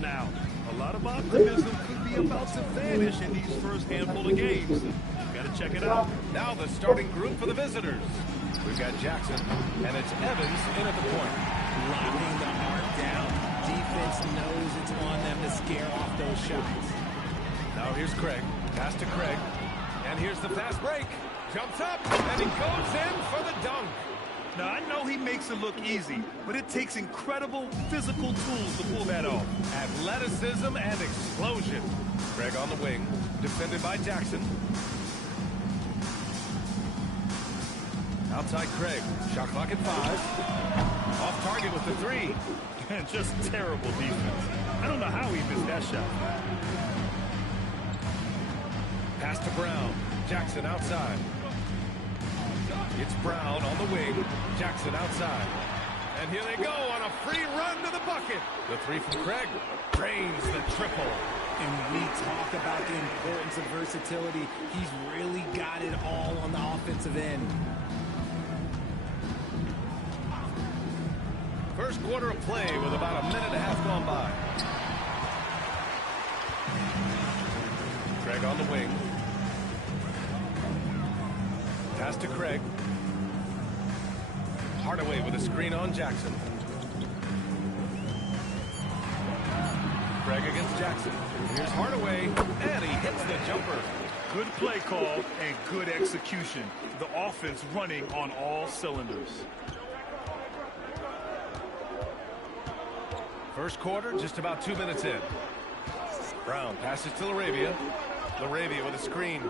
Now, a lot of optimism could be about to vanish in these first handful of games. Gotta check it out. Now the starting group for the visitors. We've got Jackson, and it's Evans in at the point. Locking the arc down. Defense knows it's on them to scare off those shots. Now here's Craig. Pass to Craig. And here's the fast break. Jumps up, and he goes in for the dunk. Now, I know he makes it look easy, but it takes incredible physical tools to pull that off. Athleticism and explosion. Craig on the wing, defended by Jackson. Outside Craig, shot clock at 5. Off target with the 3. And just terrible defense. I don't know how he missed that shot. Pass to Brown. Jackson outside. It's Brown on the wing. Jackson outside. And here they go on a free run to the bucket. The 3 from Craig drains the triple. And we talk about the importance of versatility. He's really got it all on the offensive end. First quarter of play with about a minute and a half gone by. Craig on the wing. Pass to Craig. Hardaway with a screen on Jackson. Craig against Jackson. Here's Hardaway, and he hits the jumper. Good play call and good execution. The offense running on all cylinders. First quarter, just about 2 minutes in. Brown passes to LaRavia. LaRavia with a screen.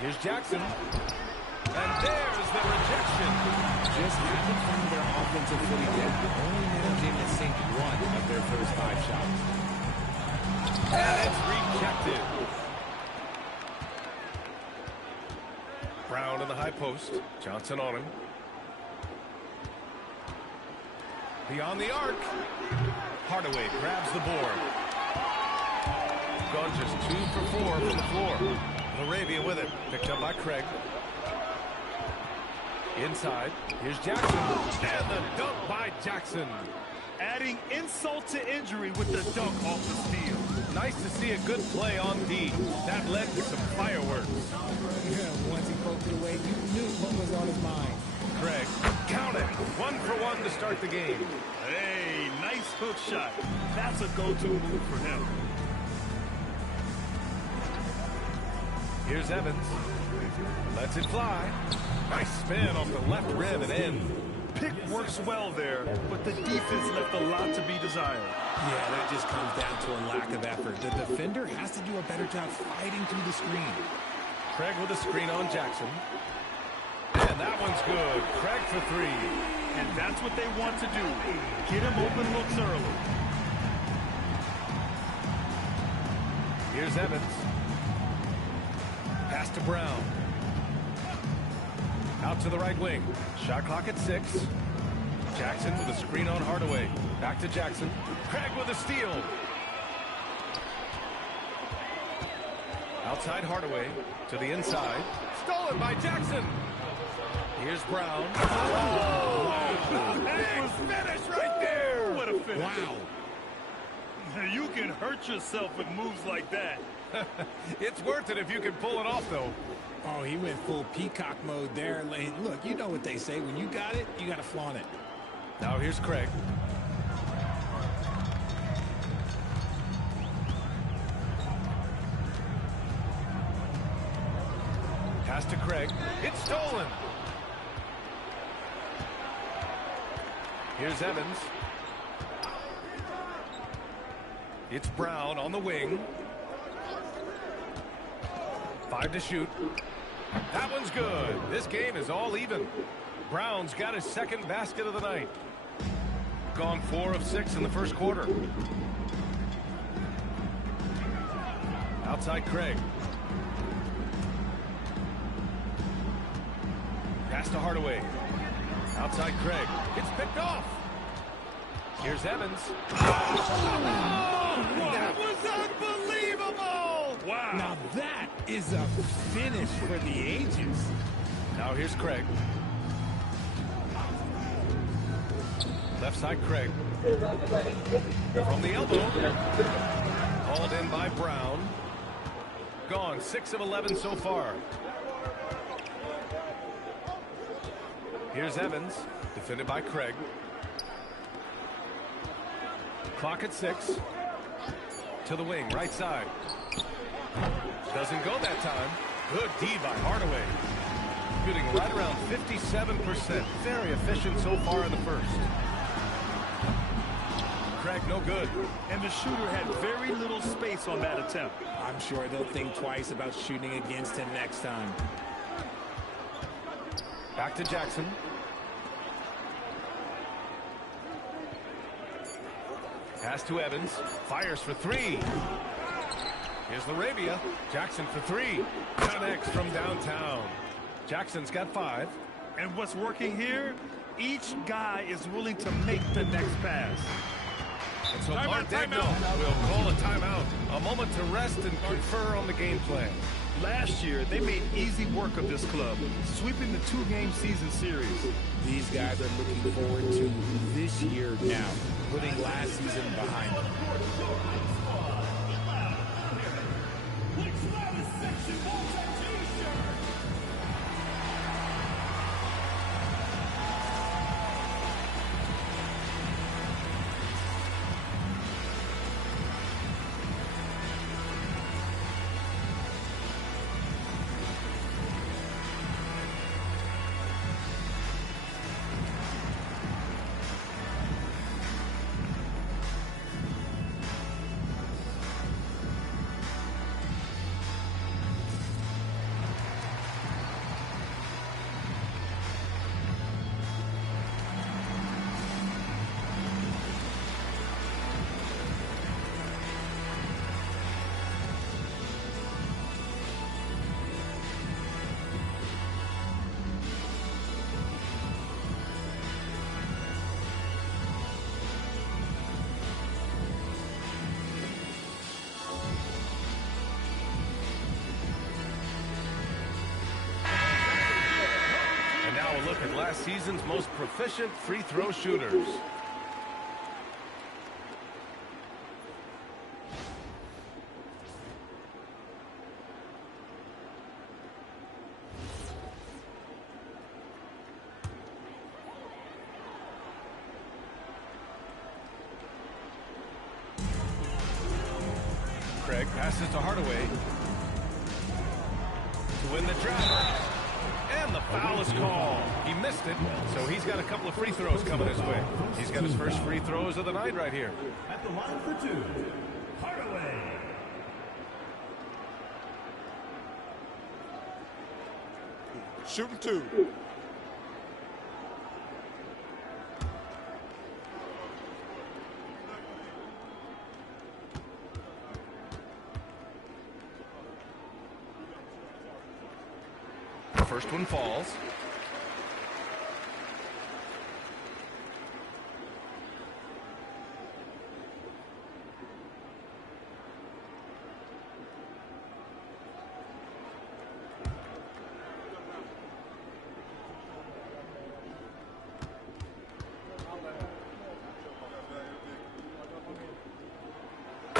Here's Jackson. And there's the rejection. Just haven't found their offensive footing yet. Only managing to sink 1 of their first 5 shots. And it's rejected. Brown in the high post. Johnson on him. Beyond the arc. Hardaway grabs the board. Gone just 2 for 4 from the floor. LaRavia with it. Picked up by Craig. Inside. Here's Jackson. And the dunk by Jackson. Adding insult to injury with the dunk off the steal. Nice to see a good play on D. That led to some fireworks. Yeah, once he poked it away, you knew what was on his mind. Craig, count it. 1 for 1 to start the game. Hey, nice hook shot. That's a go-to move for him. Here's Evans. Lets it fly. Nice spin off the left rim and in. Pick works well there, but the defense left a lot to be desired. Yeah, that just comes down to a lack of effort. The defender has to do a better job fighting through the screen. Craig with a screen on Jackson. And that one's good. Craig for 3. And that's what they want to do. Get him open looks early. Here's Evans. Pass to Brown. Out to the right wing. Shot clock at 6. Jackson with a screen on Hardaway. Back to Jackson. Craig with a steal. Outside Hardaway to the inside. Stolen by Jackson. Here's Brown. Oh! Wow. Big finish right there. What a finish. Wow. You can hurt yourself with moves like that. It's worth it if you can pull it off, though. Oh, he went full peacock mode there. Look, you know what they say. When you got it, you got to flaunt it. Now here's Craig. Pass to Craig. It's stolen. Here's Evans. It's Brown on the wing. 5 to shoot. That one's good. This game is all even. Brown's got his second basket of the night. Gone 4 of 6 in the first quarter. Outside Craig. Pass to Hardaway. Outside Craig. It's picked off. Here's Evans. Oh, that was unbelievable! Wow. Now that is a finish for the ages. Now here's Craig. Left side, Craig. From the elbow. Hauled in by Brown. Gone, 6 of 11 so far. Here's Evans, defended by Craig. Clock at 6. To the wing, right side. Doesn't go that time. Good D by Hardaway. Shooting right around 57%. Very efficient so far in the first. Craig, no good. And the shooter had very little space on that attempt. I'm sure they'll think twice about shooting against him next time. Back to Jackson. Pass to Evans. Fires for 3. Here's Larabia. Jackson for 3. Connects from downtown. Jackson's got 5. And what's working here? Each guy is willing to make the next pass. And so Mark Dagnall will call a timeout. A moment to rest and confer on the game plan. Last year, they made easy work of this club, sweeping the 2-game season series. These guys are looking forward to this year now, putting last season behind them. Look at last season's most proficient free throw shooters. Craig passes to Hardaway to win the drive. And the foul is called. He missed it, so he's got a couple of free throws coming his way. He's got his first free throws of the night right here. At the line for 2, Hardaway. Shooting 2. First one falls.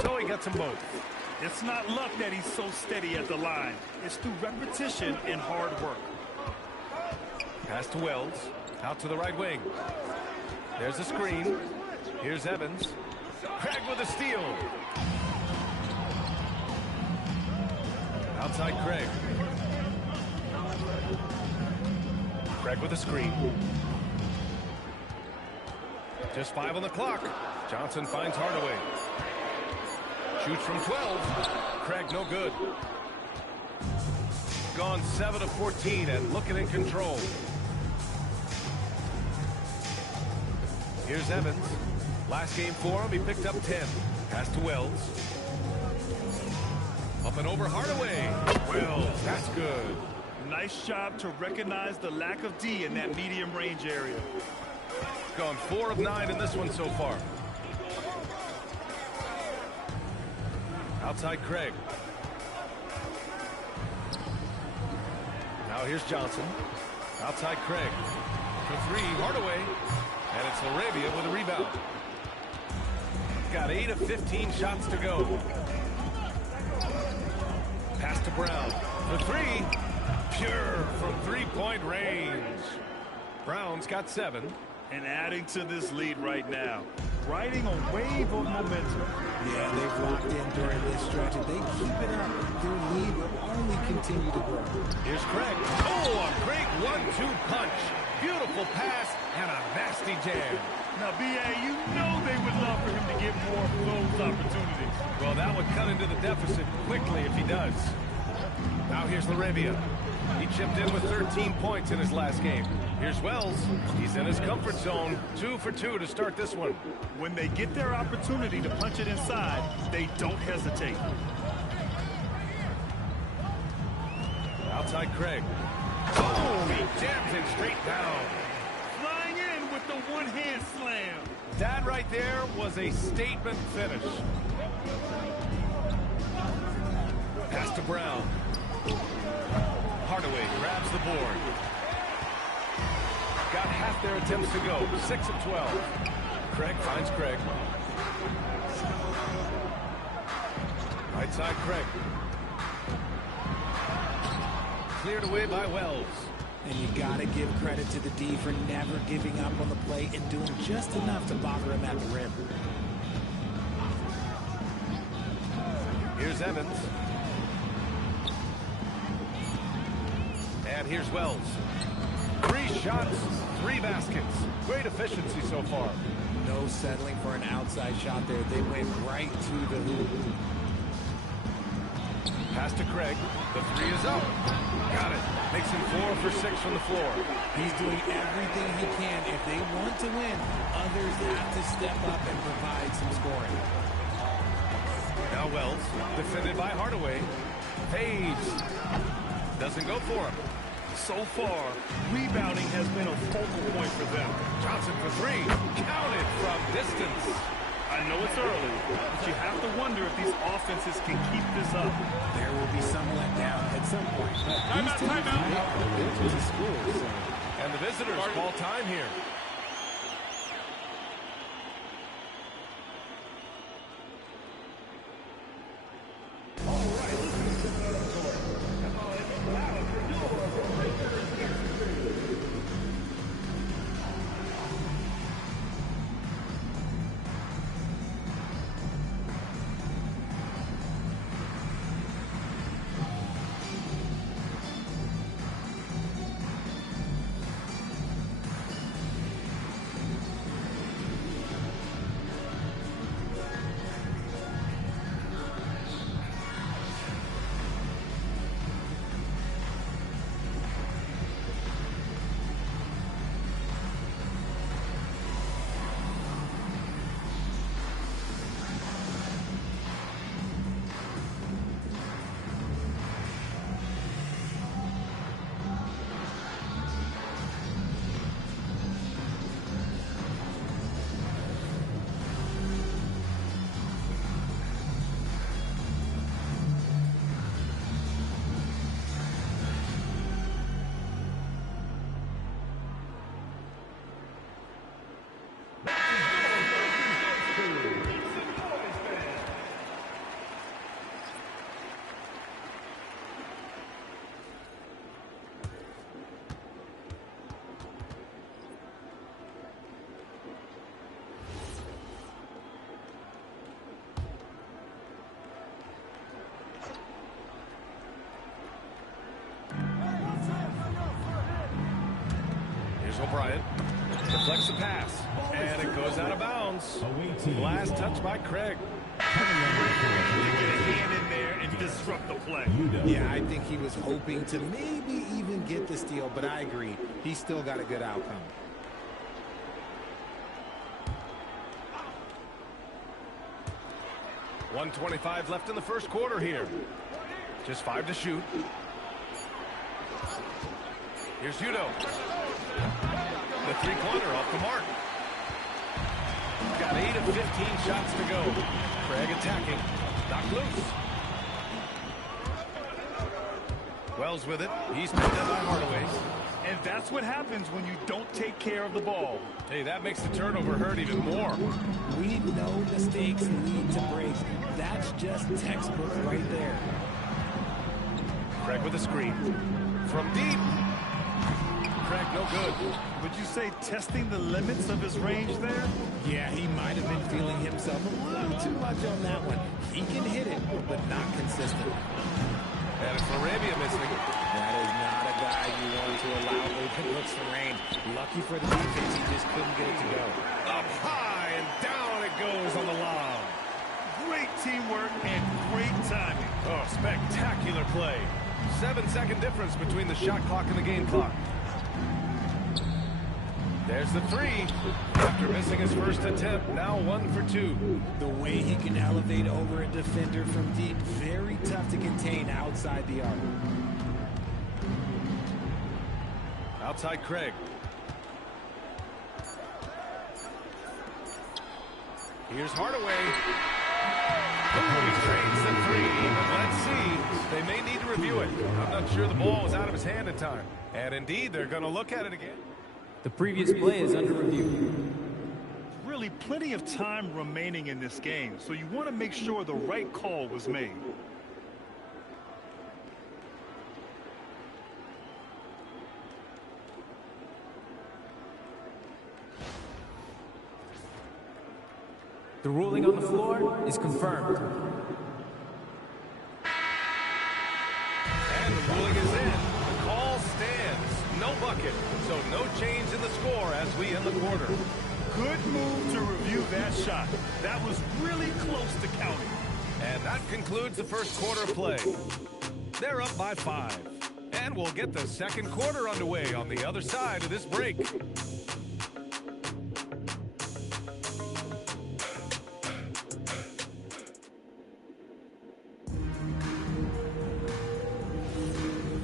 So he gets them both. It's not luck that he's so steady at the line. It's through repetition and hard work. Pass to Wells. Out to the right wing. There's a screen. Here's Evans. Craig with a steal. Outside Craig. Craig with a screen. Just 5 on the clock. Johnson finds Hardaway. Shoots from 12. Craig no good. Gone 7 of 14 and looking in control. Here's Evans. Last game for him, he picked up 10. Pass to Wells. Up and over Hardaway. Wells, that's good. Nice job to recognize the lack of D in that medium range area. Gone 4 of 9 in this one so far. Outside Craig. Now here's Johnson. Outside Craig. For 3, Hardaway. And it's Laravia with a rebound. Got 8 of 15 shots to go. Pass to Brown for 3. Pure from three-point range. Brown's got 7. And adding to this lead right now. Riding a wave of momentum. Yeah, they've locked in during this stretch. If they keep it up, their lead will only continue to grow. Here's Craig. Oh, a great 1-2 punch. Beautiful pass and a nasty jam. Now, B.A., you know they would love for him to get more of those opportunities. Well, that would cut into the deficit quickly if he does. Now here's Laravia. He chipped in with 13 points in his last game. Here's Wells. He's in his comfort zone. 2 for 2 to start this one. When they get their opportunity to punch it inside, they don't hesitate. Outside Craig. Oh, he jams it straight down. Flying in with the one-hand slam. That right there was a statement finish. Pass to Brown. Hardaway grabs the board. Got half their attempts to go. 6 of 12. Craig finds Craig. Right side Craig. Cleared away by Wells. And you got to give credit to the D for never giving up on the play and doing just enough to bother him at the rim. Here's Evans. And here's Wells. 3 shots, 3 baskets. Great efficiency so far. No settling for an outside shot there. They went right to the hoop. Pass to Craig. The 3 is up. Got it. Makes him 4 for 6 from the floor. He's doing everything he can. If they want to win, others have to step up and provide some scoring. Now Wells, defended by Hardaway. Fades. Doesn't go for him. So far, rebounding has been a focal point for them. Johnson for 3. Counted from distance. I know it's early, but you have to wonder if these offenses can keep this up. There will be some letdown at some point. But these teams make the to score. So. And the visitors call time here. O'Brien deflects the pass, and it goes out of bounds. Last touch by Craig. To get a hand in there and disrupt the play. Yeah, I think he was hoping to maybe even get the steal, but I agree. He still got a good outcome. .125 left in the first quarter here. Just 5 to shoot. Here's Udo. The 3-pointer off the mark. Got 8 of 15 shots to go. Craig attacking. Knocked loose. Wells with it. He's picked up by Hardaway. And that's what happens when you don't take care of the ball. Hey, that makes the turnover hurt even more. We know mistakes lead to breaks. That's just textbook right there. Craig with a screen. From deep. Craig, no good. Would you say testing the limits of his range there? Yeah, he might have been feeling himself a little too much on that one. He can hit it, but not consistent. And it's Arabia missing. That is not a guy you want to allow open looks for range. Lucky for the defense, he just couldn't get it to go. Up high and down it goes on the lob. Great teamwork and great timing. Oh, spectacular play. 7-second difference between the shot clock and the game clock. There's the three. After missing his first attempt, now 1 for 2. The way he can elevate over a defender from deep, very tough to contain outside the arc. Outside Craig. Here's Hardaway. He trains the three, but let's see. They may need to review it. I'm not sure the ball was out of his hand in time. And indeed, they're going to look at it again. The previous play is under review. Really plenty of time remaining in this game, so you want to make sure the right call was made. The ruling on the floor is confirmed. And the ruling is in. The call stands. No bucket. So no change in the score as we end the quarter. Good move to review that shot. That was really close to counting. And that concludes the first quarter play. They're up by 5. And we'll get the second quarter underway on the other side of this break.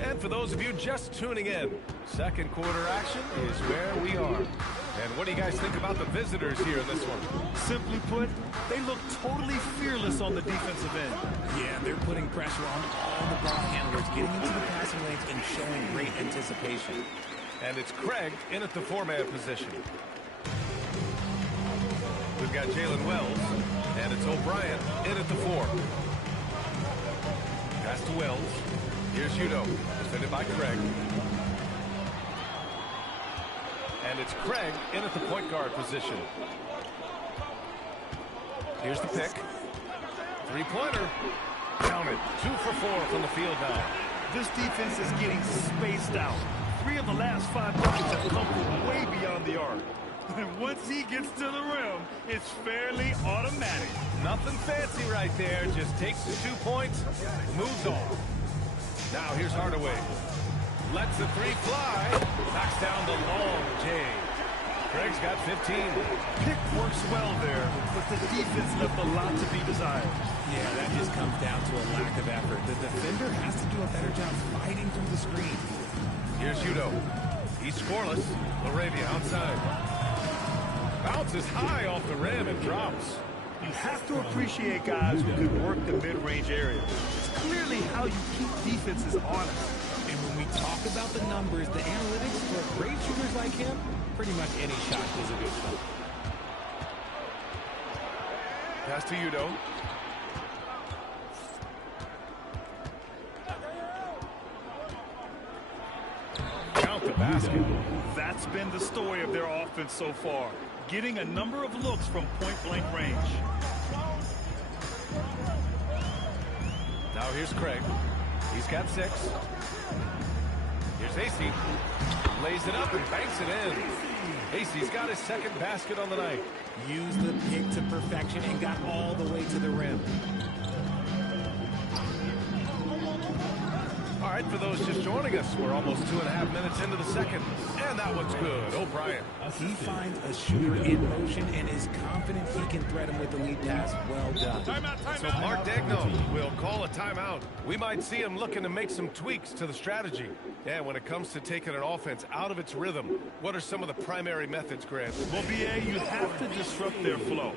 And for those of you just tuning in, second quarter action is where we are. And what do you guys think about the visitors here in this one? Simply put, they look totally fearless on the defensive end. Yeah, they're putting pressure on all the ball handlers, getting into the passing lanes and showing great anticipation. And it's Craig in at the 4-man position. We've got Jalen Wells, and it's O'Brien in at the 4. Pass to Wells. Here's Udo, defended by Craig. And it's Craig in at the point guard position. Here's the pick. Three-pointer. Count it. 2 for 4 from the field now. This defense is getting spaced out. 3 of the last 5 buckets have come from way beyond the arc. And once he gets to the rim, it's fairly automatic. Nothing fancy right there. Just takes the 2 points, moves on. Now here's Hardaway. Lets the 3 fly. Knocks down the long J. Craig's got 15. Pick works well there, but the defense left a lot to be desired. Yeah, that just comes down to a lack of effort. The defender has to do a better job fighting through the screen. Here's Udo. He's scoreless. Laravia outside. Bounces high off the rim and drops. You have to appreciate guys who can work the mid-range area. It's clearly how you keep defenses honest. And when we talk about the numbers, the analytics for great shooters like him, pretty much any shot is a good shot. Pass to Udo. Count the basket. That's been the story of their offense so far, getting a number of looks from point-blank range. Now here's Craig. He's got 6. Here's Hasty. Lays it up and banks it in. Hasty's got his second basket on the night. Used the pick to perfection and got all the way to the rim. All right, for those just joining us, we're almost 2.5 minutes into the second. And that one's good. O'Brien. He finds a shooter in motion and is confident he can threat him with the lead pass. Well done. So Mark Dagno will call a timeout. We might see him looking to make some tweaks to the strategy. And when it comes to taking an offense out of its rhythm, what are some of the primary methods, Grant? Well, BA, you have to disrupt their flow.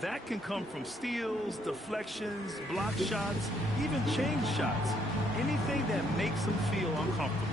That can come from steals, deflections, block shots, even change shots. Anything that makes them feel uncomfortable.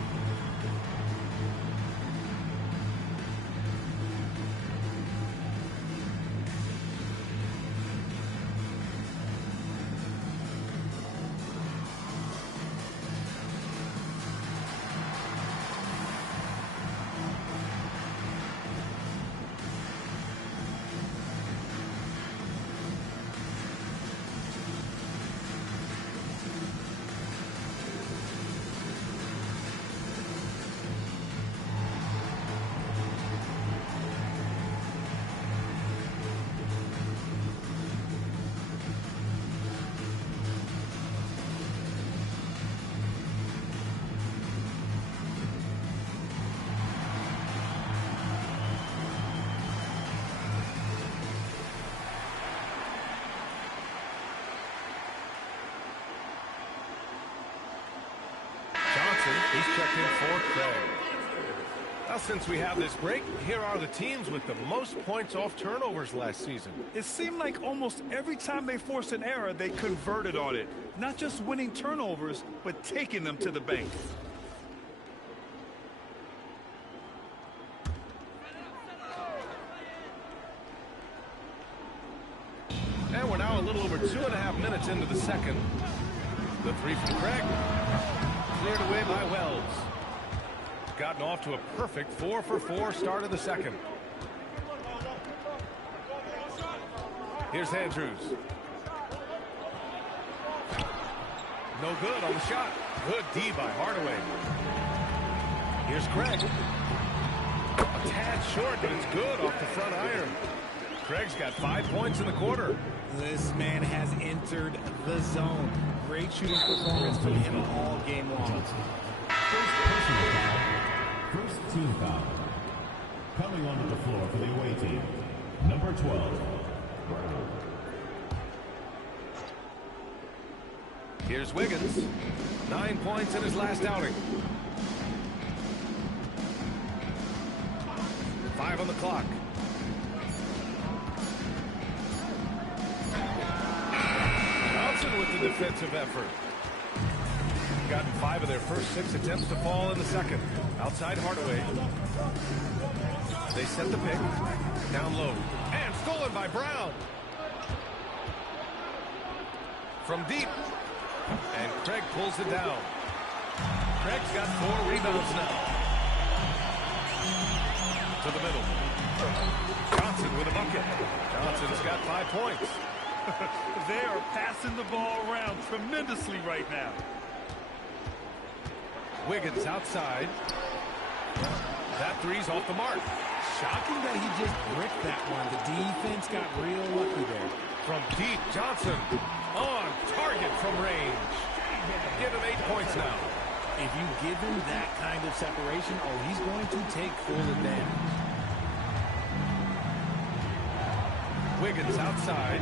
Johnson. He's checked in for Craig. Now, since we have this break, here are the teams with the most points off turnovers last season. It seemed like almost every time they forced an error, they converted on it. Not just winning turnovers, but taking them to the bank. And we're now a little over 2.5 minutes into the second. The three from Craig. Cleared away by Wells. Gotten off to a perfect 4-for-4 start of the second. Here's Andrews. No good on the shot. Good D by Hardaway. Here's Craig. A tad short, but it's good off the front iron. Craig's got 5 points in the quarter. This man has entered the zone. Great shooting performance from him all game long. First personal foul. First team foul. Coming onto the floor for the away team, number 12. Here's Wiggins. 9 points in his last outing. 5 on the clock. Johnson with the defensive effort. Gotten 5 of their first 6 attempts to fall in the second. Outside Hardaway. They set the pick. Down low. And stolen by Brown. From deep. And Craig pulls it down. Craig's got 4 rebounds now. To the middle. Johnson with a bucket. Johnson's got 5 points. They are passing the ball around tremendously right now. Wiggins outside. That three's off the mark. Shocking that he just bricked that one. The defense got real lucky there. From deep, Johnson on target from range. Give him 8 points now. If you give him that kind of separation, oh, he's going to take full advantage. Wiggins outside.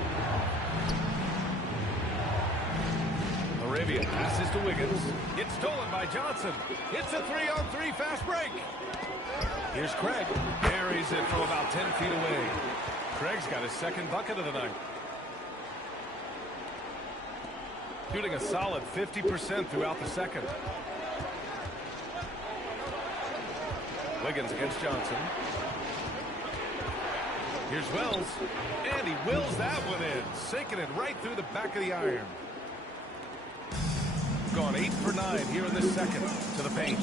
Arabia passes to Wiggins. It's stolen by Johnson. It's a 3-on-3 fast break. Here's Craig. Carries it from about 10 feet away. Craig's got his second bucket of the night. Shooting a solid 50% throughout the second. Wiggins against Johnson. Here's Wells. And he wills that one in. Sinking it right through the back of the iron. Gone 8 for 9 here in this second. To the paint.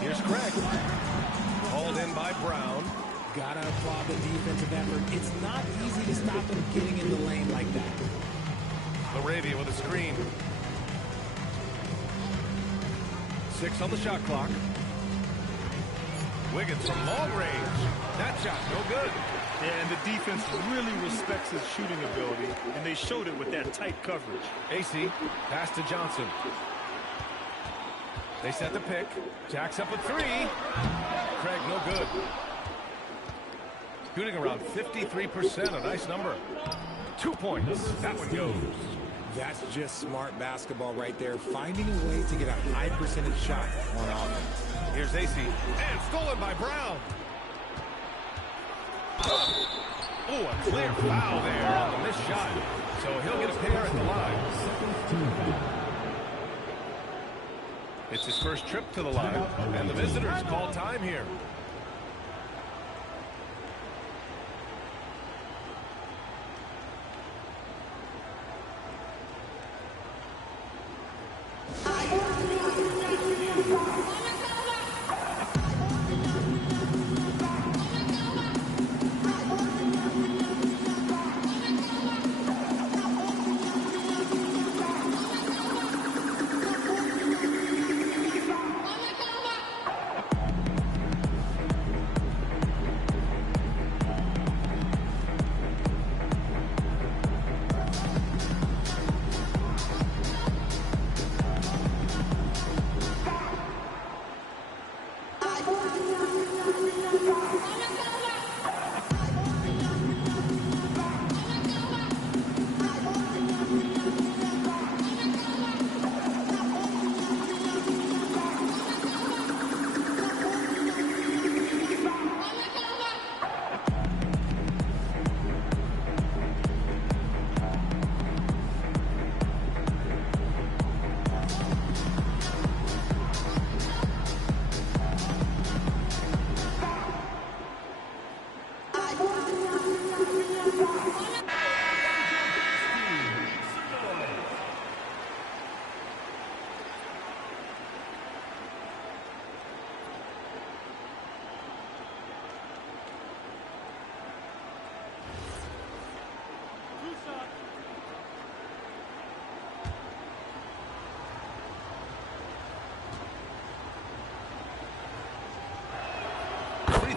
Here's Craig. Hauled in by Brown. Gotta applaud the defensive effort. It's not easy to stop him getting in the lane like that. Arabia with a screen. 6 on the shot clock. Wiggins from long range. That shot no good. Yeah, and the defense really respects his shooting ability, and they showed it with that tight coverage. AC pass to Johnson. They set the pick. Jacks up a 3. Craig no good. Shooting around 53%, a nice number. 2 points. That one goes. That's just smart basketball right there. Finding a way to get a high percentage shot on offense. Here's AC. And stolen by Brown. Oh, a clear foul there on the missed shot. So he'll get a pair at the line. It's his first trip to the line. And the visitors call time here.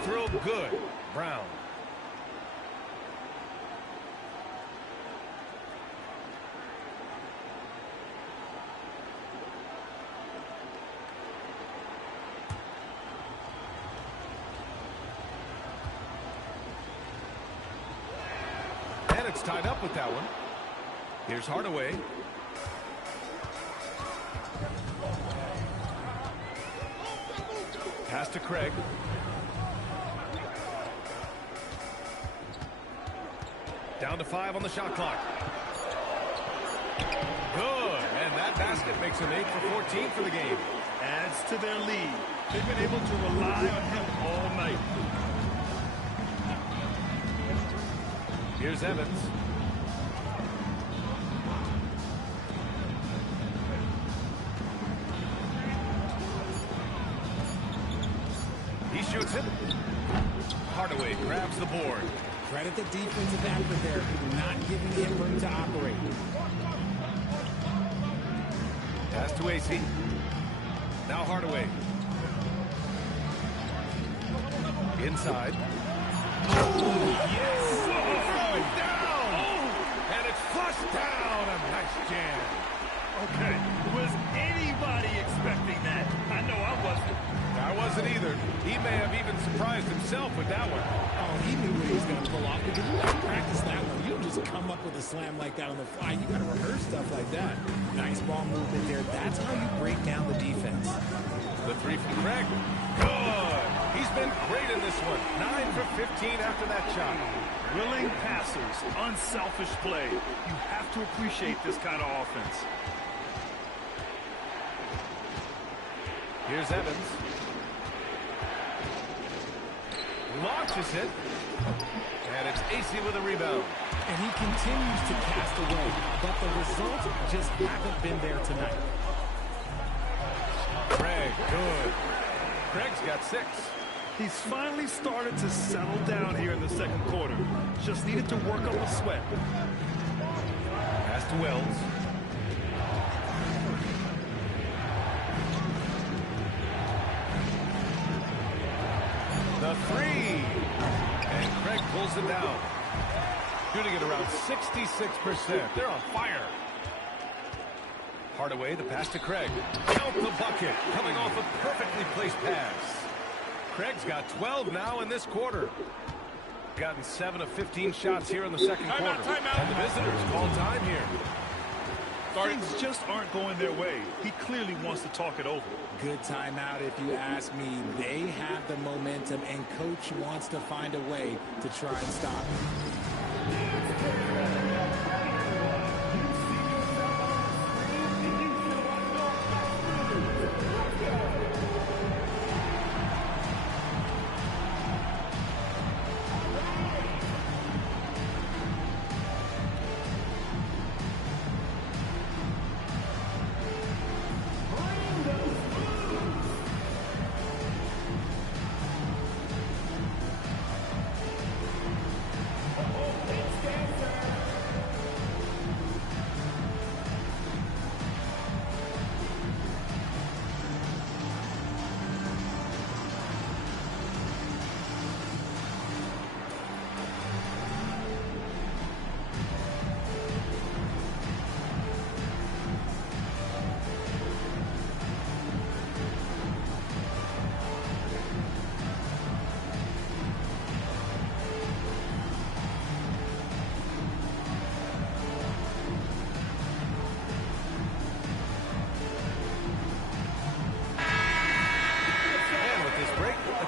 throw good. Brown. And it's tied up with that one. Here's Hardaway. Pass to Craig. Down to 5 on the shot clock. Good. And that basket makes him 8 for 14 for the game. Adds to their lead. They've been able to rely on him all night. Here's Evans. He shoots it. Hardaway grabs the board. Credit the defensive effort there, not giving him room to operate. Pass to AC. Now Hardaway. Inside. Yes! Throw it down! And it's flushed down. A nice jam. Okay, was anybody expecting that? I know I wasn't. I wasn't either. He may have even surprised himself with that one. Oh, he knew what he was going to pull off because you got to practice that one. You don't just come up with a slam like that on the fly. You got to rehearse stuff like that. Nice ball movement there. That's how you break down the defense. The three from Craig. Good. He's been great in this one. 9 for 15 after that shot. Willing passers, unselfish play. You have to appreciate this kind of offense. Here's Evans. Launches it. And it's AC with a rebound. And he continues to cast away, but the results just haven't been there tonight. Craig, good. Craig's got 6. He's finally started to settle down here in the second quarter. Just needed to work up a sweat. Pass to Wells. The 3. And Craig pulls it down. Shooting at around 66%. They're on fire. Hardaway, the pass to Craig. Count the bucket. Coming off a perfectly placed pass. Craig's got 12 now in this quarter. Gotten 7 of 15 shots here in the second quarter. And the visitors call time here. Things just aren't going their way. He clearly wants to talk it over. Good timeout if you ask me. They have the momentum, and coach wants to find a way to try and stop it.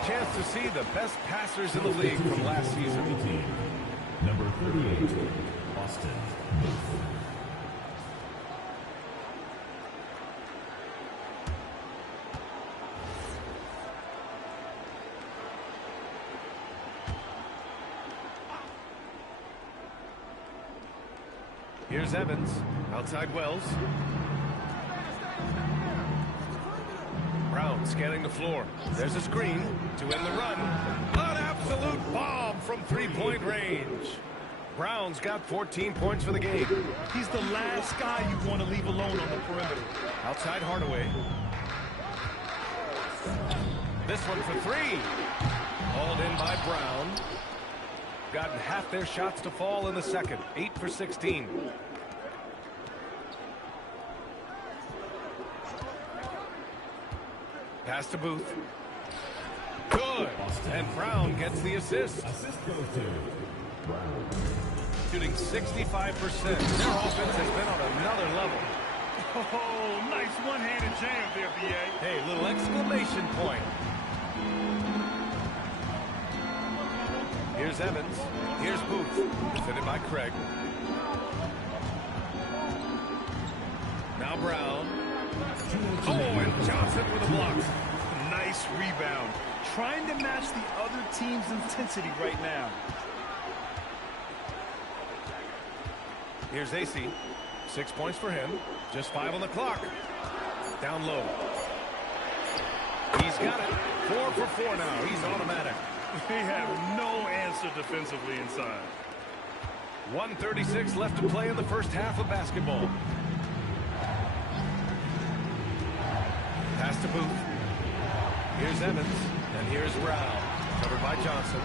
Chance to see the best passers in the league from last season. Number 38, Austin. Here's Evans. Outside Wells. Brown scanning the floor. There's a screen to end the run. An absolute bomb from three-point range. Brown's got 14 points for the game. He's the last guy you want to leave alone on the perimeter. Outside Hardaway. This one for 3. Hauled in by Brown. Gotten half their shots to fall in the second. 8 for 16. Pass to Booth. Good. And Brown gets the assist. Assist goes to Brown. Shooting 65%. Their offense has been on another level. Oh, nice one-handed jam there, B.A. Hey, little exclamation point. Here's Evans. Here's Booth. Defended by Craig. Now Brown. Oh, and Johnson with a block. Nice rebound. Trying to match the other team's intensity right now. Here's AC. 6 points for him. Just 5 on the clock. Down low. He's got it. 4 for 4 now. He's automatic. They have no answer defensively inside. 1:36 left to play in the first half of basketball. Pass to Booth. Here's Evans. And here's Brown. Covered by Johnson.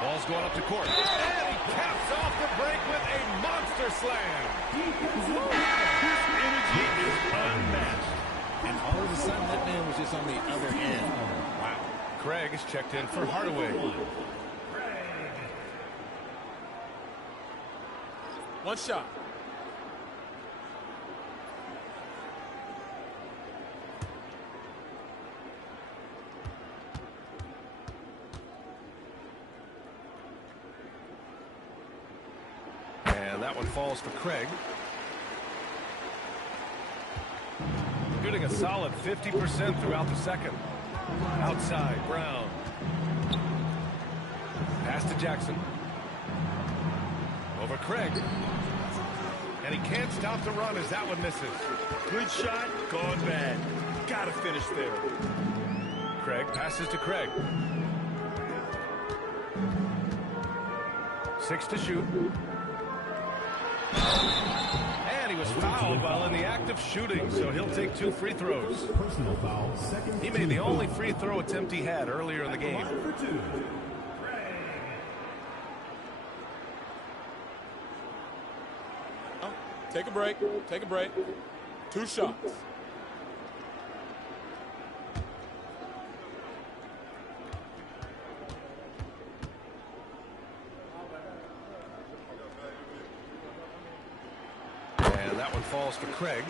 Ball's going up to court. And he caps off the break with a monster slam. His energy is unmatched. And all of a sudden, that man was just on the other end. Wow. Craig is checked in for Hardaway. One shot. And that one falls for Craig. Shooting a solid 50% throughout the second. Outside, Brown. Pass to Jackson. Over Craig. And he can't stop the run as that one misses. Good shot, gone bad. Gotta finish there. Craig passes to Craig. 6 to shoot. And he was fouled while in the act of shooting, so he'll take 2 free throws. Personal foul, second. He made the only free throw attempt he had earlier in the game. For 2. Take a break. Take a break. 2 shots. And that one falls for Craig.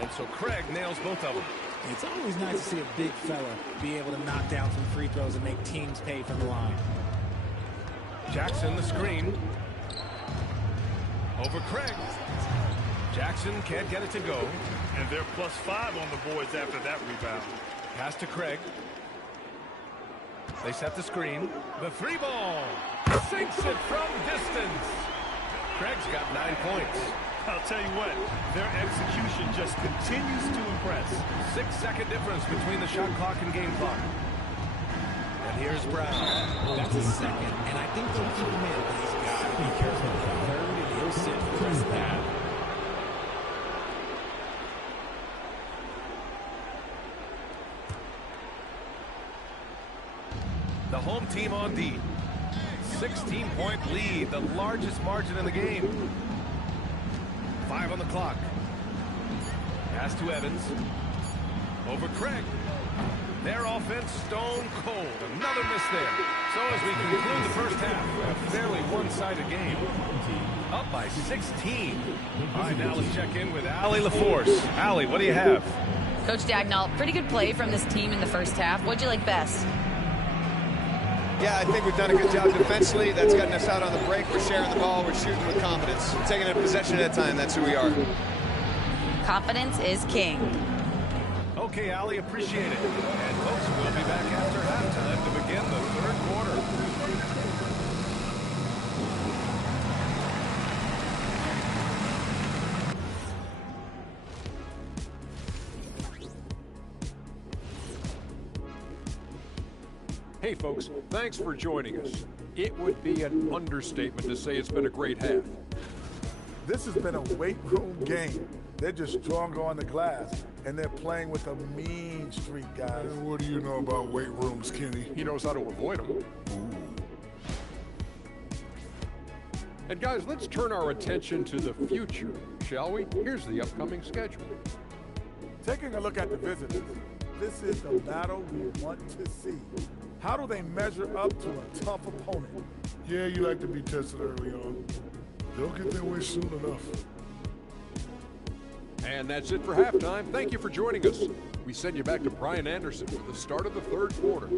And so Craig nails both of them. It's always nice to see a big fella be able to knock down some free throws and make teams pay from the line. Jackson, the screen. Over Craig. Jackson can't get it to go. And they're +5 on the boards after that rebound. Pass to Craig. They set the screen. The 3 ball. Sinks it from distance. Craig's got 9 points. I'll tell you what, their execution just continues to impress. 6-second difference between the shot clock and game clock. And here's Brown. That's a second, and I think they'll keep him in, but he's got to be careful with the third, and he'll sit for the rest of that. The home team on D. 16-point lead, the largest margin in the game. 5 on the clock. Pass to Evans. Over Craig. Their offense stone cold. Another miss there. So as we conclude the first half, a fairly one-sided game. Up by 16. All right, now let's check in with Allie LaForce. Allie, what do you have? Coach Dagnall, pretty good play from this team in the first half. What'd you like best? Yeah, I think we've done a good job defensively. That's gotten us out on the break. We're sharing the ball. We're shooting with confidence. We're taking a possession at a time. That's who we are. Confidence is king. Okay, Allie, appreciate it. And folks, we'll be back after halftime to begin the third quarter. Hey, folks, thanks for joining us. It would be an understatement to say it's been a great half. This has been a weight room game. They're just stronger on the glass, and they're playing with a mean streak, guys. What do you know about weight rooms, Kenny? He knows how to avoid them. And guys, let's turn our attention to the future, shall we? Here's the upcoming schedule. Taking a look at the visitors, this is the battle we want to see. How do they measure up to a tough opponent? Yeah, you like to be tested early on. They'll get their way soon enough. And that's it for halftime. Thank you for joining us. We send you back to Brian Anderson for the start of the third quarter.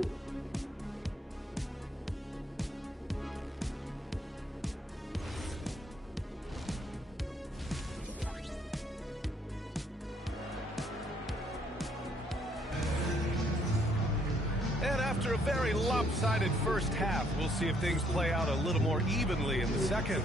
And after a very lopsided first half, we'll see if things play out a little more evenly in the second.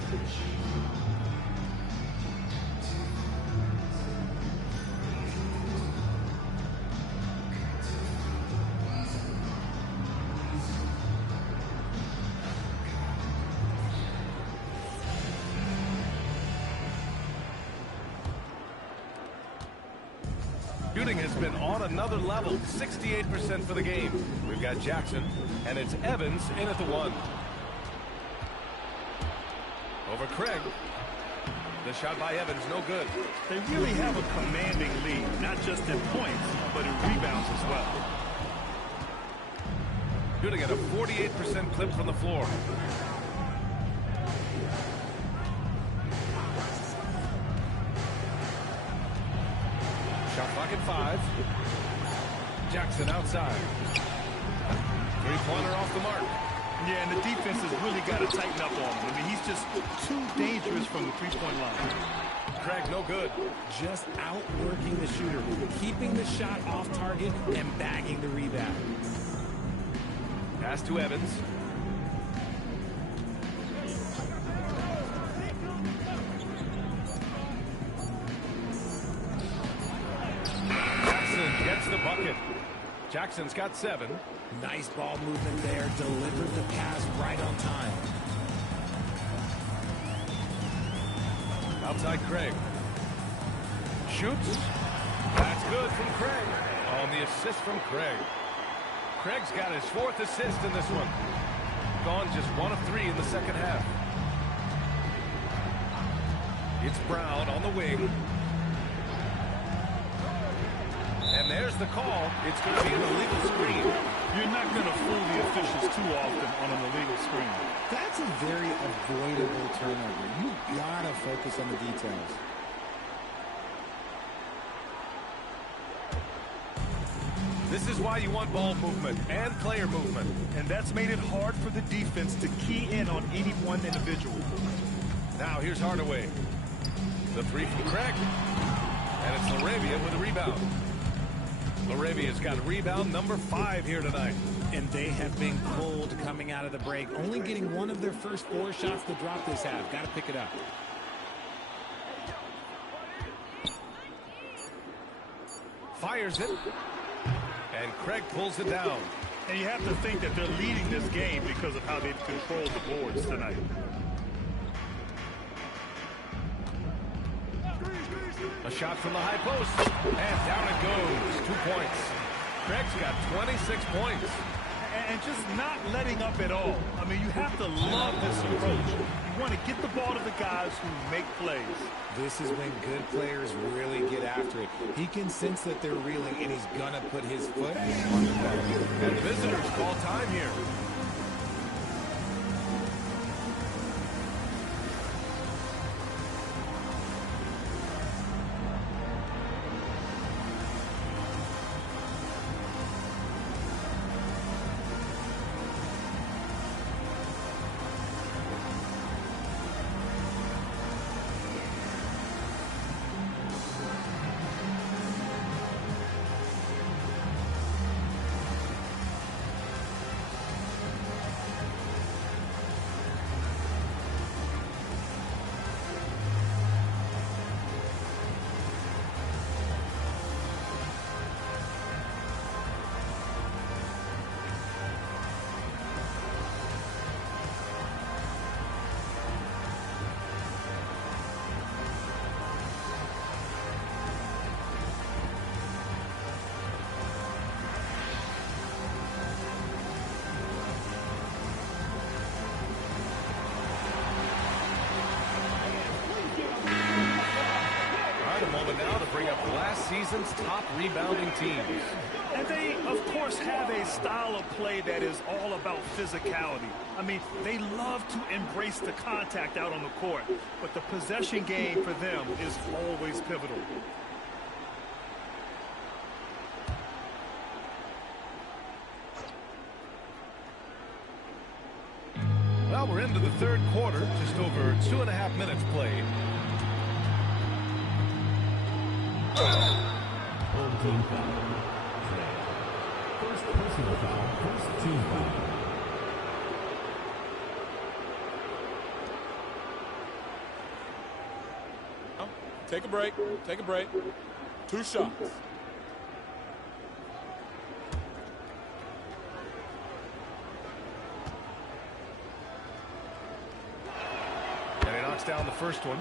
Shooting has been on another level, 68% for the game. We've got Jackson, and it's Evans in at the one. Over Craig. The shot by Evans, no good. They really have a commanding lead, not just in points, but in rebounds as well. Shooting at a 48% clip from the floor. Shot clock at 5. Jackson outside. Three-pointer off the mark. Yeah, and the defense has really got to tighten up on him. I mean, he's just too dangerous from the three-point line. Craig, no good. Just outworking the shooter, keeping the shot off target and bagging the rebound. Pass to Evans. Jackson gets the bucket. Jackson's got 7. Nice ball movement there. Delivered the pass right on time. Outside Craig. Shoots. That's good from Craig. On the assist from Craig. Craig's got his 4th assist in this one. Gone just 1 of 3 in the second half. It's Brown on the wing. And there's the call. It's going to be an illegal screen. You're not going to fool the officials too often on an illegal screen. That's a very avoidable turnover. You gotta focus on the details. This is why you want ball movement and player movement. And that's made it hard for the defense to key in on any one individual. Now here's Hardaway. The 3 from Craig. And it's Laravia with a rebound. Laravia's got rebound number 5 here tonight. And they have been cold coming out of the break. Only getting 1 of their first 4 shots to drop this half. Got to pick it up. Fires it. And Craig pulls it down. And you have to think that they're leading this game because of how they've controlled the boards tonight. A shot from the high post. And down it goes. 2 points. Craig's got 26 points. And just not letting up at all. I mean, you have to love this approach. You want to get the ball to the guys who make plays. This is when good players really get after it. He can sense that they're reeling, and he's going to put his foot on the pedal. And the visitors call time here. season's top rebounding teams. And they, of course, have a style of play that is all about physicality. I mean, they love to embrace the contact out on the court, but the possession game for them is always pivotal. Well, we're into the third quarter, just over 2.5 minutes played. Home team foul. First personal foul, first team foul. Take a break. Take a break. 2 shots. And he knocks down the first one.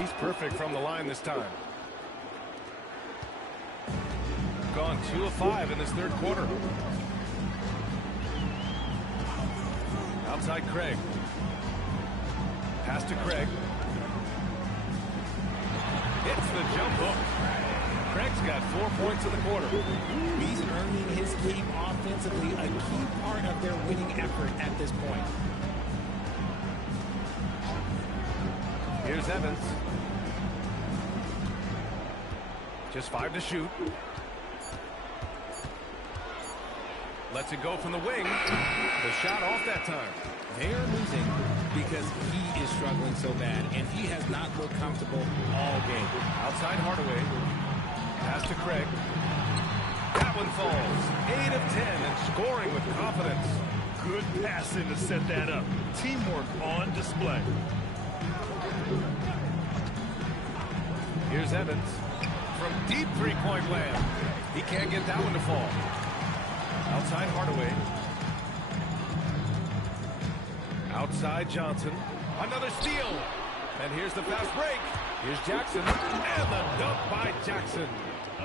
He's perfect from the line this time. Gone 2 of 5 in this third quarter. Outside Craig. Pass to Craig. Hits the jump hook. Craig's got 4 points in the quarter. He's earning his team offensively a key part of their winning effort at this point. Here's Evans. Just 5 to shoot. Lets it go from the wing. The shot off that time. They're losing because he is struggling so bad, and he has not looked comfortable all game. Outside Hardaway. Pass to Craig. That one falls. 8 of 10 and scoring with confidence. Good passing to set that up. Teamwork on display. Here's Evans. From deep three-point land. He can't get that one to fall. Outside Hardaway. Outside Johnson. Another steal. And here's the fast break. Here's Jackson. And the dunk by Jackson.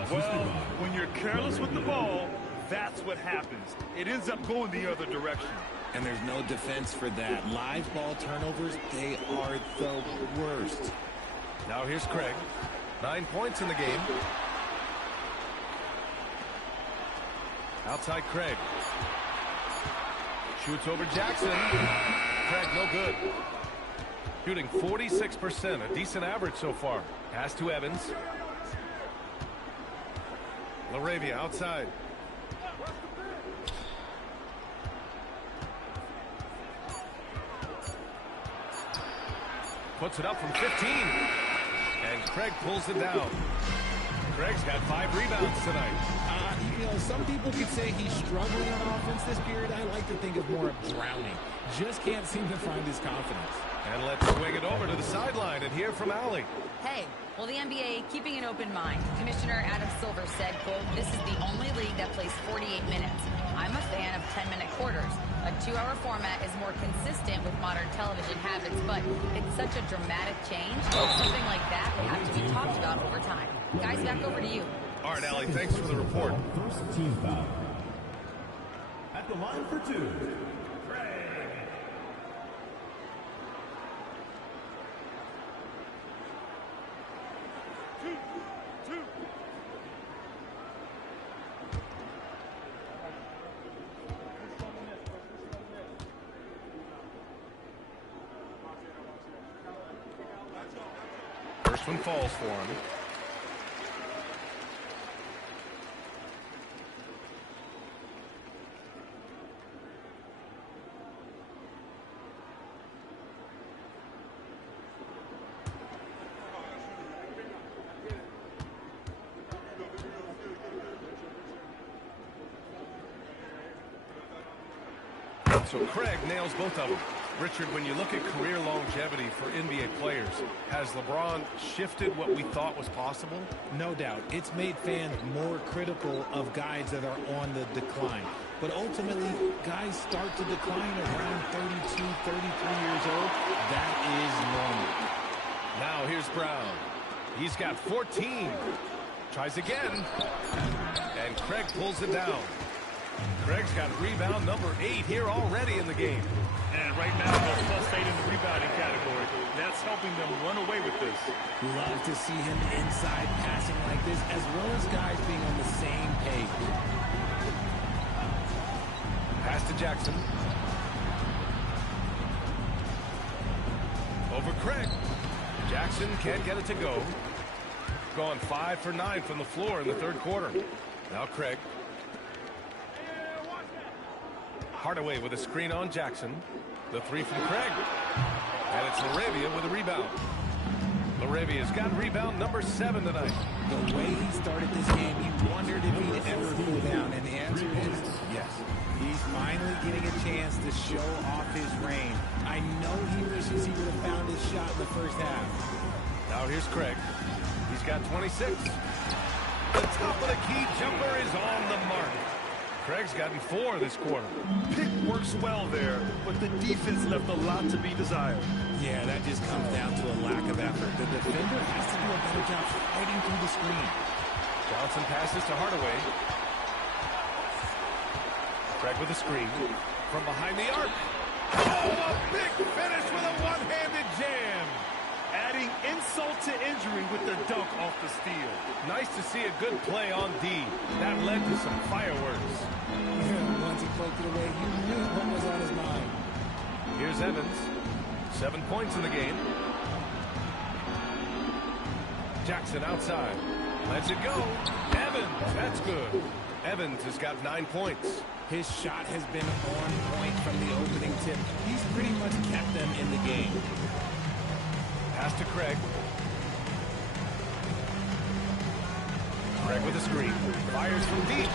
Well, when you're careless with the ball, that's what happens. It ends up going the other direction. And there's no defense for that. Live ball turnovers, they are the worst. Now here's Craig. 9 points in the game. Outside Craig. Shoots over Jackson. Craig, no good. Shooting 46%, a decent average so far. Pass to Evans. LaRavia outside. Puts it up from 15. And Craig pulls it down. Craig's got 5 rebounds tonight. You know, some people could say he's struggling on offense this period. I like to think of more of drowning. Just can't seem to find his confidence. And let's swing it over to the sideline and hear from Allie. Hey, well, the NBA keeping an open mind. Commissioner Adam Silver said, quote, "This is the only league that plays 48 minutes. I'm a fan of 10-minute quarters. A 2-hour format is more consistent with modern television habits, but it's such a dramatic change. Something like that will have to be talked about over time." Guys, back over to you. All right, Allie, thanks for the report. First team foul. At the line for 2. First one falls for him. So Craig nails both of them. Richard, when you look at career longevity for NBA players, has LeBron shifted what we thought was possible? No doubt. It's made fans more critical of guys that are on the decline. But ultimately, guys start to decline around 32, 33 years old. That is normal. Now here's Brown. He's got 14. Tries again. And Craig pulls it down. Craig's got rebound number 8 here already in the game. And right now, they're +8 in the rebounding category. That's helping them run away with this. Love to see him inside passing like this, as well as guys being on the same page. Pass to Jackson. Over Craig. Jackson can't get it to go. Going 5 for 9 from the floor in the third quarter. Now Craig. Hardaway with a screen on Jackson. The 3 from Craig. And it's Laravia with a rebound. Laravia's got rebound number 7 tonight. The way he started this game, you wondered if he'd ever cool down, and the answer is yes. He's finally getting a chance to show off his reign. I know he wishes he would have found his shot in the first half. Now here's Craig. He's got 26. The top of the key jumper is on the mark. Craig's gotten 4 this quarter. Pick works well there, but the defense left a lot to be desired. Yeah, that just comes down to a lack of effort. The defender has to do a better job fighting through the screen. Johnson passes to Hardaway. Craig with a screen from behind the arc. Oh, a big finish with a one-handed jam. Adding insult to injury with the dunk off the steal. Nice to see a good play on D. That led to some fireworks. Once he poked it away, you knew what was on his mind. Here's Evans. 7 points in the game. Jackson outside. Lets it go. Evans, that's good. Evans has got 9 points. His shot has been on point from the opening tip. He's pretty much kept them in the game. Pass to Craig. Craig with a screen. Fires from deep.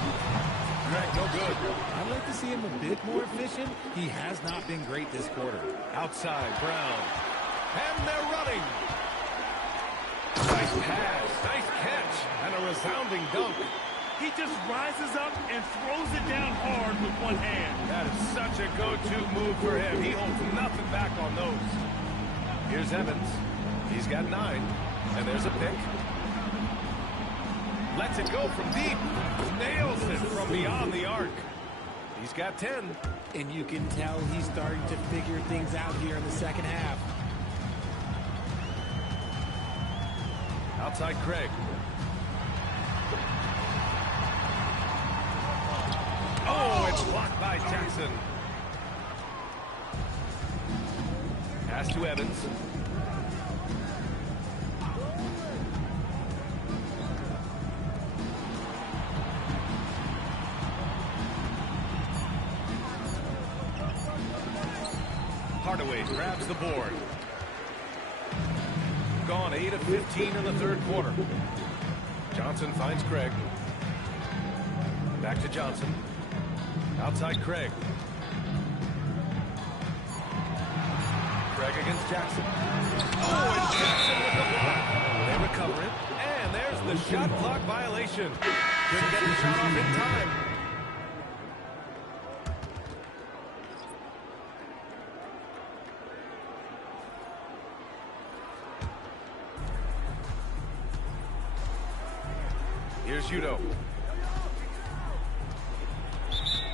Craig, no good. I'd like to see him a bit more efficient. He has not been great this quarter. Outside, Brown. And they're running. Nice pass, nice catch, and a resounding dunk. He just rises up and throws it down hard with one hand. That is such a go-to move for him. He holds nothing back on those. Here's Evans. He's got 9, and there's a pick. Lets it go from deep. Nails it from beyond the arc. He's got 10. And you can tell he's starting to figure things out here in the second half. Outside Craig. Oh, it's blocked by Jackson. Pass to Evans. Hardaway grabs the board. Gone 8 of 15 in the third quarter. Johnson finds Craig. Back to Johnson. Outside Craig. Craig against Jackson. Oh, and Jackson with the block. They recover it. And there's the shot clock violation. Couldn't get the shot off in time. Here's Udo.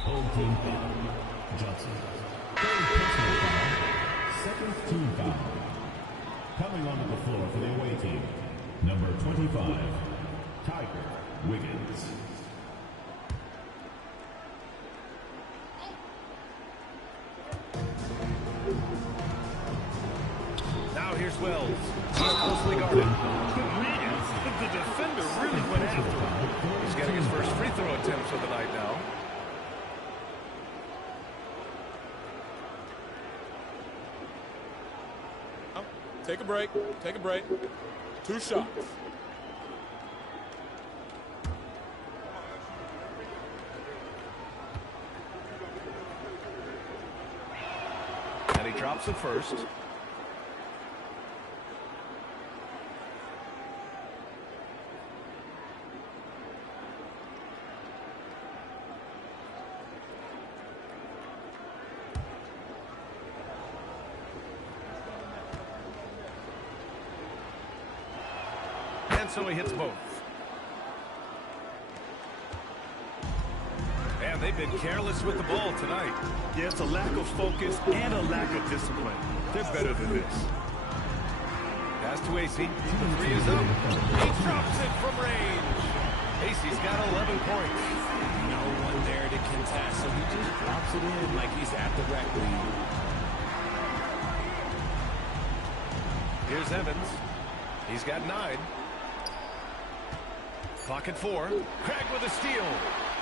Old team foul. Johnson. Third personal foul. Second team foul. Coming onto the floor for the away team. Number 25, Tiger Wiggins. Now here's Wells. He's closely guarded. The defender really went after him. He's getting his first free throw attempts of the night now. Take a break. Take a break. 2 shots. And he drops it first. so he hits both. And they've been careless with the ball tonight. Yeah, it's a lack of focus and a lack of discipline. They're better than this. Pass to AC. The three is up. He drops it from range. AC's got 11 points. No one there to contest, so he just drops it in like he's at the rec league. Here's Evans. He's got 9. Clock at 4. Craig with a steal.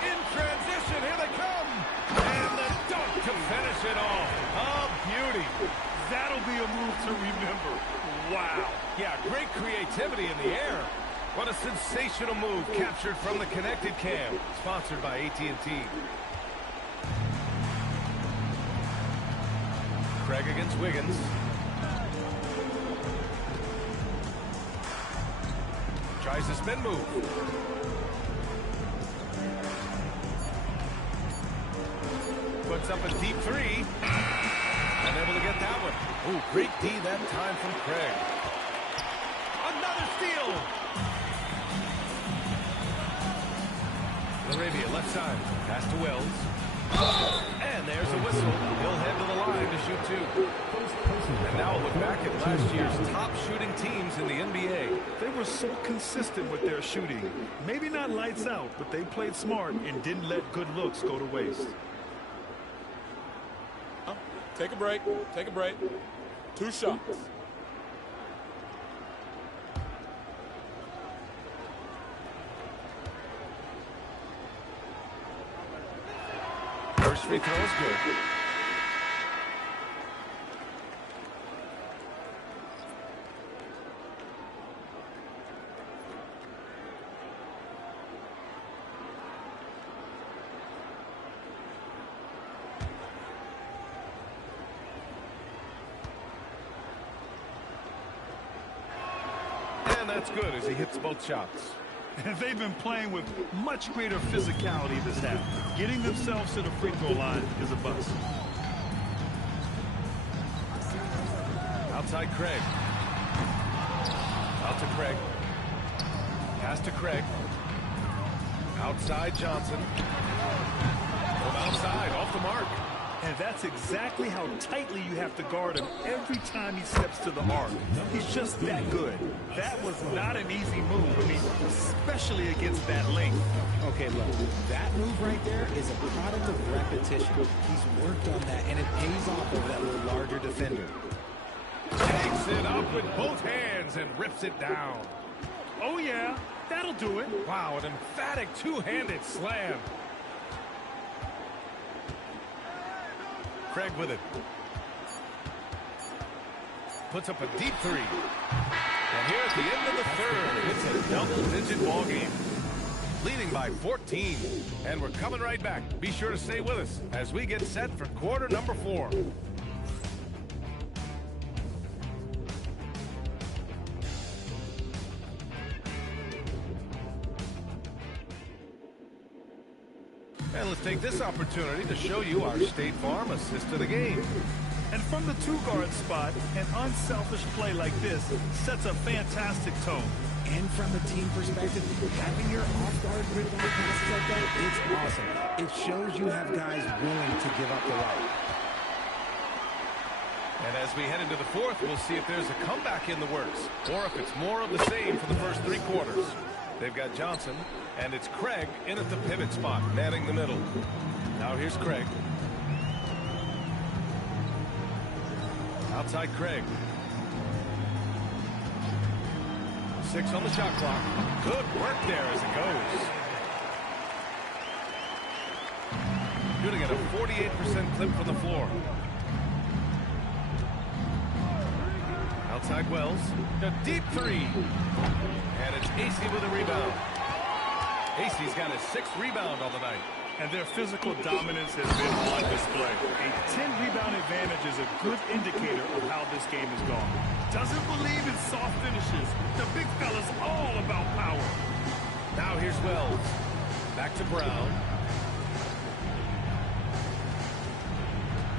In transition, here they come. And the dunk to finish it off. A beauty. That'll be a move to remember. Wow. Yeah, great creativity in the air. What a sensational move captured from the connected cam. Sponsored by AT&T. Craig against Wiggins. Tries the spin move. Puts up a deep 3. Unable to get that one. Ooh, great D that time from Craig. Another steal. Arabia left side. Pass to Wells. And there's a whistle. He'll head to the line to shoot 2. And now look back at last year's top shooting teams in the NBA. They were so consistent with their shooting. Maybe not lights out, but they played smart and didn't let good looks go to waste. Take a break. Take a break. 2 shots. First free throw is good. And that's good as he hits both shots. And they've been playing with much greater physicality this half. Getting themselves to the free throw line is a bust. Outside Craig. Out to Craig. Pass to Craig. Outside Johnson. From outside, off the mark. And that's exactly how tightly you have to guard him every time he steps to the arc. He's just that good. That was not an easy move, I mean, especially against that length. Okay, look, that move right there is a product of repetition. He's worked on that, and it pays off over that little larger defender. Takes it up with both hands and rips it down. Oh, yeah, that'll do it. Wow, an emphatic two-handed slam. Craig with it. Puts up a deep 3. And here at the end of the third, it's a double-digit ball game. Leading by 14. And we're coming right back. Be sure to stay with us as we get set for quarter number 4. And let's take this opportunity to show you our State Farm assist to the game. And from the 2-guard spot, an unselfish play like this sets a fantastic tone. And from the team perspective, having your off-guard rhythm passes like that, it's awesome. It shows you have guys willing to give up the right. And as we head into the fourth, we'll see if there's a comeback in the works, or if it's more of the same for the first 3 quarters. They've got Johnson, and it's Craig in at the pivot spot, manning the middle. Now here's Craig. Outside Craig. 6 on the shot clock. Good work there as it goes. Shooting at a 48% clip from the floor. Outside Wells. A deep 3. And it's AC with a rebound. AC's got his 6th rebound on the night. And their physical dominance has been on display. A 10-rebound advantage is a good indicator of how this game has gone. Doesn't believe in soft finishes. The big fella's all about power. Now here's Wells. Back to Brown.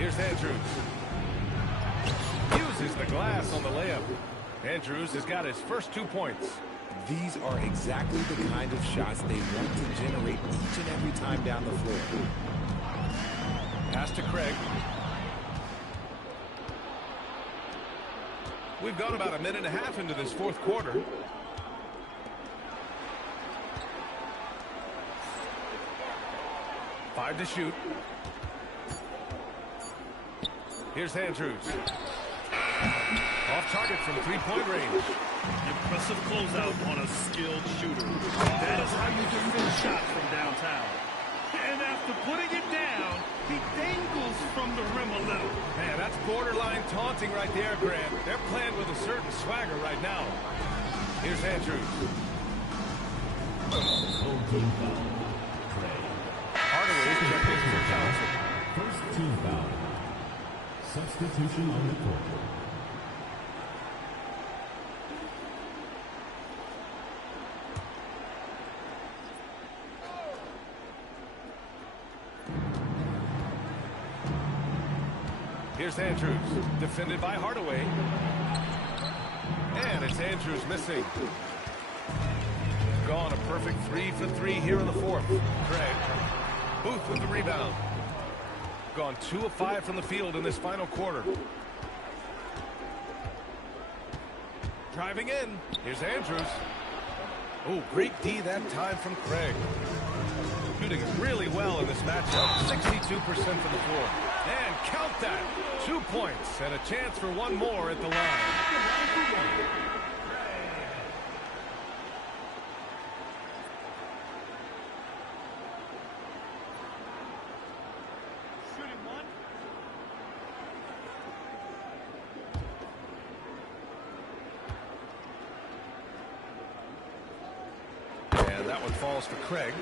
Here's Andrews. Uses the glass on the layup. Andrews has got his first 2 points. These are exactly the kind of shots they want to generate each and every time down the floor. Pass to Craig. We've gone about a minute and a half into this fourth quarter. Five to shoot. Here's Andrews. Off target from three-point range. Impressive closeout on a skilled shooter. That is how you defend shots from downtown. And after putting it down, he dangles from the rim a little. Man, that's borderline taunting right there, Grant. They're playing with a certain swagger right now. Here's Andrews. Hardaway's checking for Johnson. First team foul. Substitution on the court. Here's Andrews, defended by Hardaway. And it's Andrews missing. Gone a perfect 3 for 3 here in the fourth. Craig. Booth with the rebound. Gone 2 of 5 from the field in this final quarter. Driving in. Here's Andrews. Oh, great D that time from Craig. Shooting really well in this matchup. 62% from the floor. And count that. 2 points and a chance for one more at the line. And that one falls for Craig.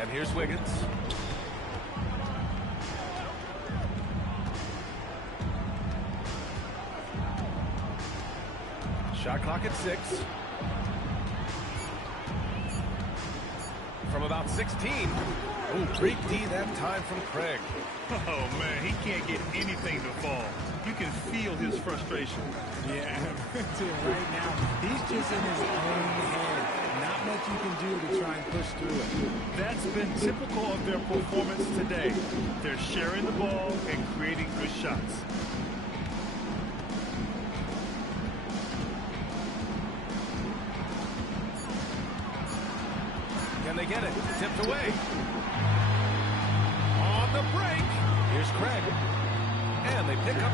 And here's Wiggins. Shot clock at 6. From about 16. Oh, great D that time from Craig. Oh, man, he can't get anything to fall. You can feel his frustration. Yeah, right now, he's just in his own head. Not much you can do to try and push through it. That's been typical of their performance today. They're sharing the ball and creating good shots. Can they get it? Tipped away. On the break. Here's Craig. And they pick up